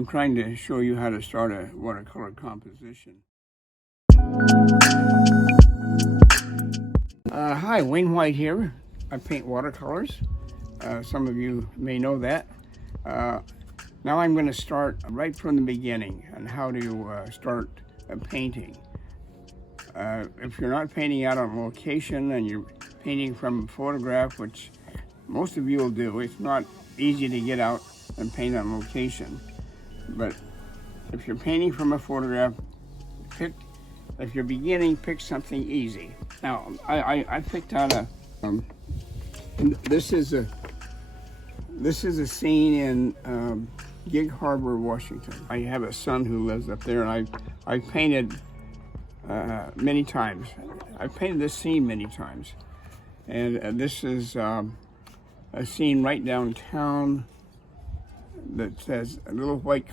I'm trying to show you how to start a watercolor composition. Hi, Wayne White here. I paint watercolors. Some of you may know that. Now I'm going to start right from the beginning on how to start a painting. If you're not painting out on location and you're painting from a photograph, which most of you will do, it's not easy to get out and paint on location. But if you're painting from a photograph, if you're beginning, pick something easy. Now, I picked out this is a scene in Gig Harbor, Washington. I have a son who lives up there, and I've painted many times. I've painted this scene many times. And this is a scene right downtown that says a little white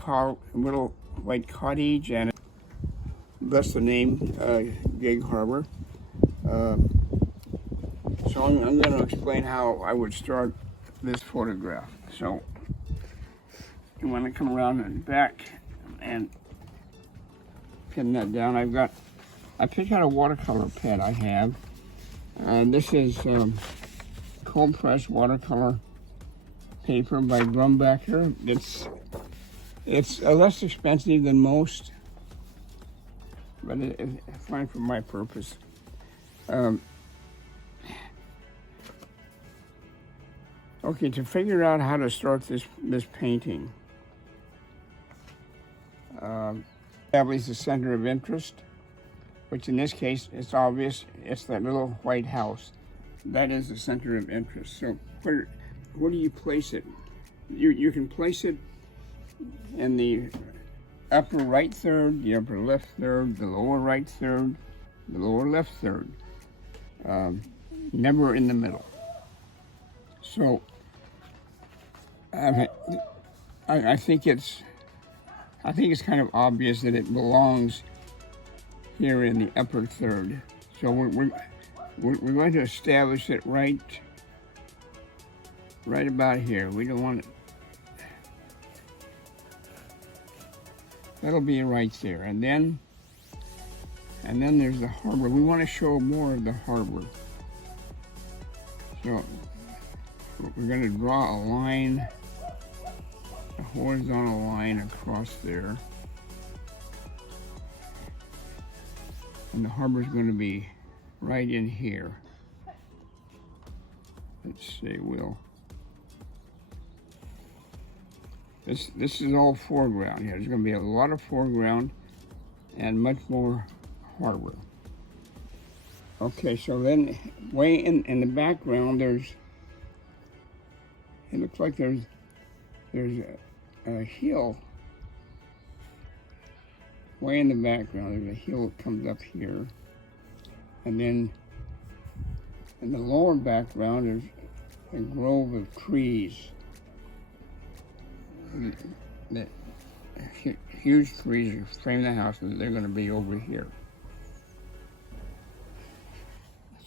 cottage, and that's the name, Gig Harbor. So I'm going to explain how I would start this photograph. So you want to come around and back and pin that down. I picked out a watercolor pen I have. This is cold press watercolor paper by Grumbacher. It's less expensive than most, but it's fine for my purpose. Okay, to figure out how to start this painting, establish the center of interest, which in this case, it's obvious, it's that little white house. That is the center of interest. So where do you place it? You can place it in the upper right third, the upper left third, the lower right third, the lower left third. Never in the middle. So I think it's kind of obvious that it belongs here in the upper third. So we're going to establish it right about here. We don't want it. That'll be right there, and then there's the harbor. We want to show more of the harbor. So we're going to draw a line, a horizontal line across there. And the harbor's going to be right in here. Let's see, this is all foreground here. There's going to be a lot of foreground and much more harbor. Okay, so then way in the background, it looks like there's a hill. Way in the background, there's a hill that comes up here. And then in the lower background, there's a grove of trees. The huge trees frame the house, and they're going to be over here.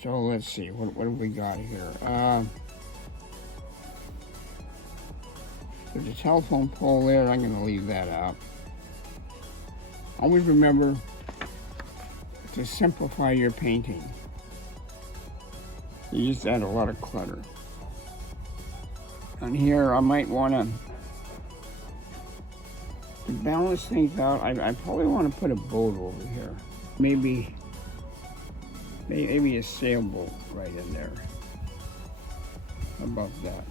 So let's see, what have we got here? There's a telephone pole there. I'm going to leave that out. Always remember to simplify your painting. You just add a lot of clutter. And here I might want to balance things out. I probably want to put a boat over here. Maybe a sailboat right in there. How about that?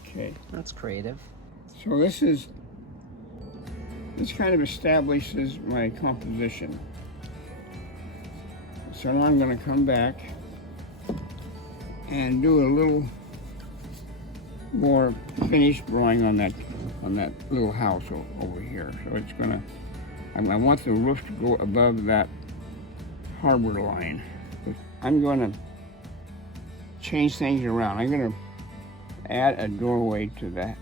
Okay. That's creative. So this kind of establishes my composition. So now I'm going to come back and do a little more finished drawing on that little house over here. So it's going to, I want the roof to go above that harbor line. I'm going to change things around. I'm going to add a doorway to the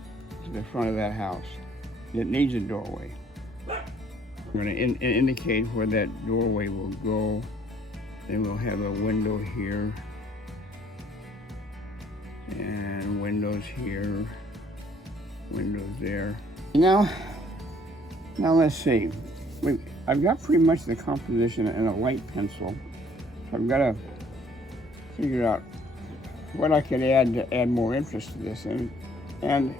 front of that house. It needs a doorway. I'm going to indicate where that doorway will go. Then we'll have a window here, and windows here, windows there. Now, Now let's see. I've got pretty much the composition in a light pencil. I've got to figure out what I could add to add more interest to this. And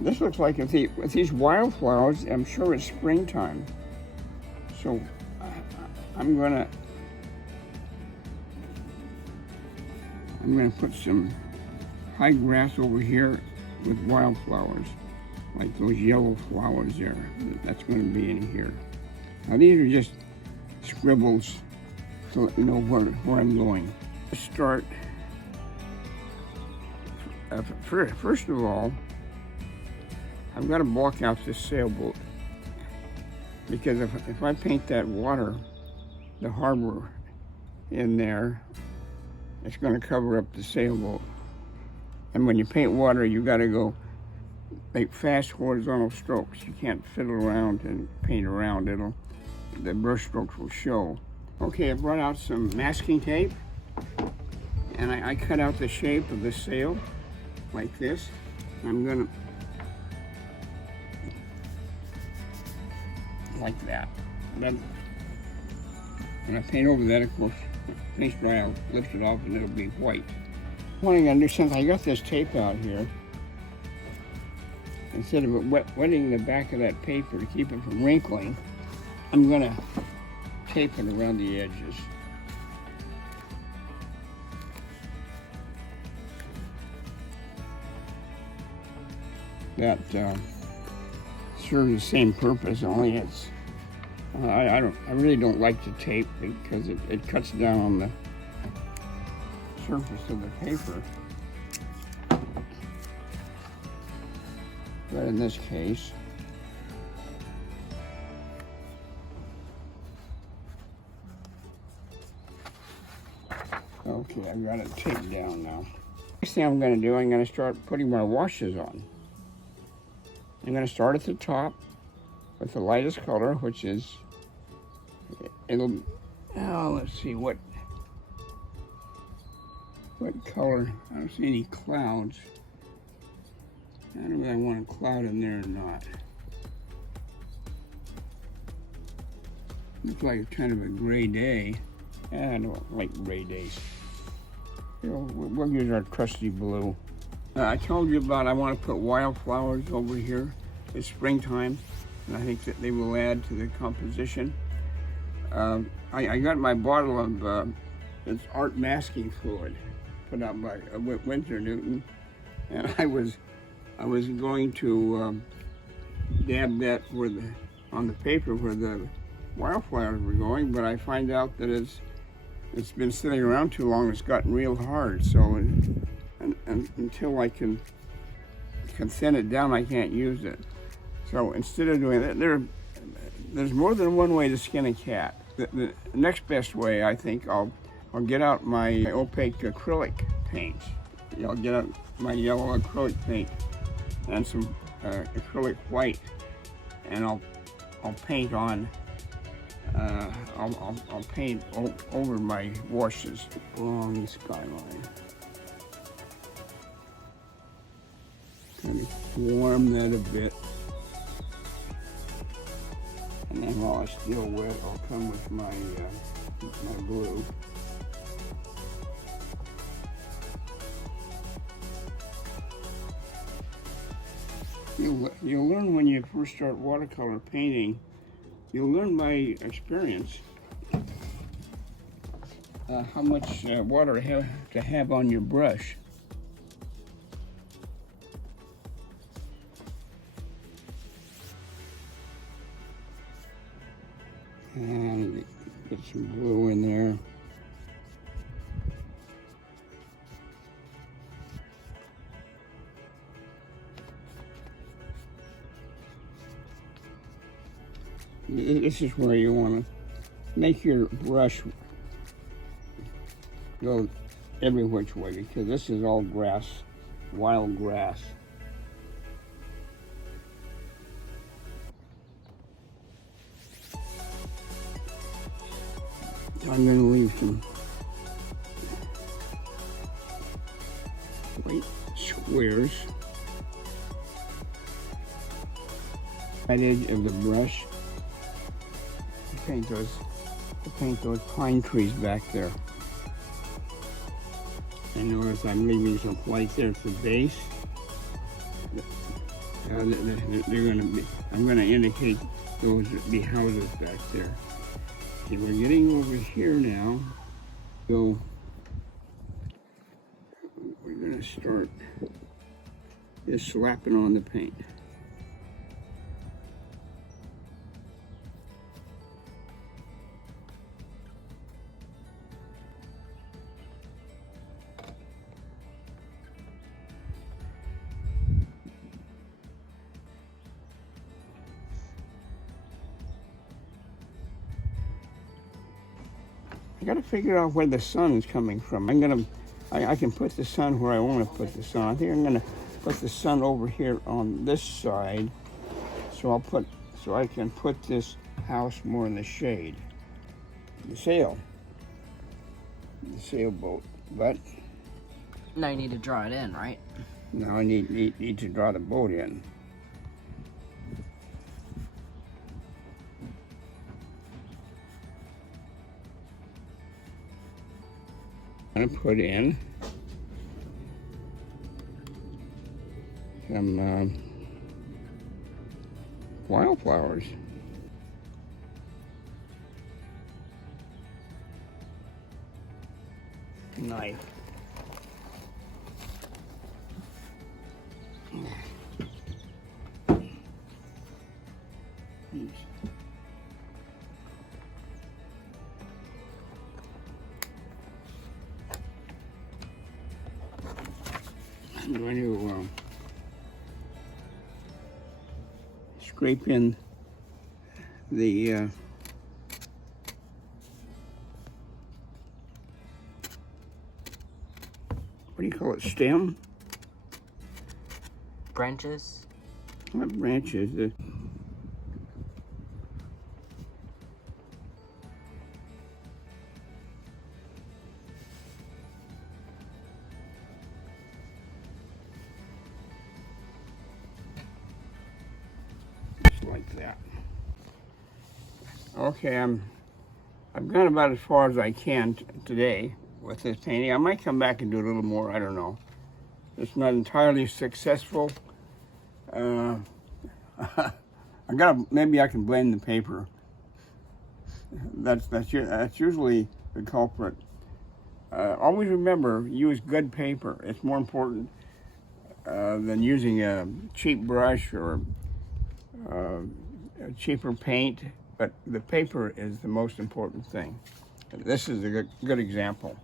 this looks like with these wildflowers, I'm sure it's springtime. So I'm gonna put some high grass over here with wildflowers, like those yellow flowers there. That's going to be in here. Now these are just scribbles to let you know where I'm going. Let's start. First of all, I've got to block out this sailboat, because if I paint that water, the harbor in there, it's going to cover up the sailboat. And when you paint water, you got to go make fast horizontal strokes. You can't fiddle around and paint around. The brush strokes will show. Okay, I brought out some masking tape, and I cut out the shape of the sail like this. I'm gonna like that. Then when I paint over that, of course, paint dry, I'll lift it off and it'll be white. What I'm gonna do, since I got this tape out here, instead of wetting the back of that paper to keep it from wrinkling, I'm gonna tape it around the edges. That serves the same purpose, only it's I really don't like to tape because it cuts down on the surface of the paper. But in this case, okay, I've got it taped down now. Next thing I'm going to do, I'm going to start putting my washes on. I'm going to start at the top with the lightest color, which is, let's see, what color? I don't see any clouds. I don't know if I want a cloud in there or not. Looks like kind of a gray day. I don't like gray days. You know, we'll use our trusty blue. I told you about I want to put wildflowers over here. It's springtime, and I think that they will add to the composition. I got my bottle of it's art masking fluid, put out by Winter Newton, and I was going to dab that on the paper where the wildflowers were going, but I find out that it's been sitting around too long. It's gotten real hard, so and until I can thin it down, I can't use it. So instead of doing that, there's more than one way to skin a cat. The next best way, I think, I'll get out my opaque acrylic paints. I'll get out my yellow acrylic paint and some acrylic white, and I'll paint on. I'll paint over my washes along the skyline. Kind of warm that a bit. And then while it's still wet, I'll come with my glue. You'll learn when you first start watercolor painting, you'll learn by experience how much water you have to have on your brush. And get some glue in there. This is where you want to make your brush go every which way, because this is all grass, wild grass. I'm going to leave some white squares. That edge of the brush. Paint those pine trees back there. And notice I'm leaving some white there at the base. They're gonna be. I'm gonna indicate those be houses back there. See, we're getting over here now. So we're gonna start just slapping on the paint. I gotta figure out where the sun is coming from. I can put the sun where I want to put the sun. I think I'm gonna put the sun over here on this side, so I can put this house more in the shade. The sailboat, but Now you need to draw it in, right? now I need to draw the boat in. I'm gonna put in some wildflowers. Knife. I'm going to scrape in the what do you call it? Stem? Branches? Not branches. Just like that. Okay, I've gone about as far as I can today with this painting. I might come back and do a little more. I don't know. It's not entirely successful. Maybe I can blame the paper. That's usually the culprit. Always remember, use good paper. It's more important than using a cheap brush or a cheaper paint. But the paper is the most important thing. This is a good example.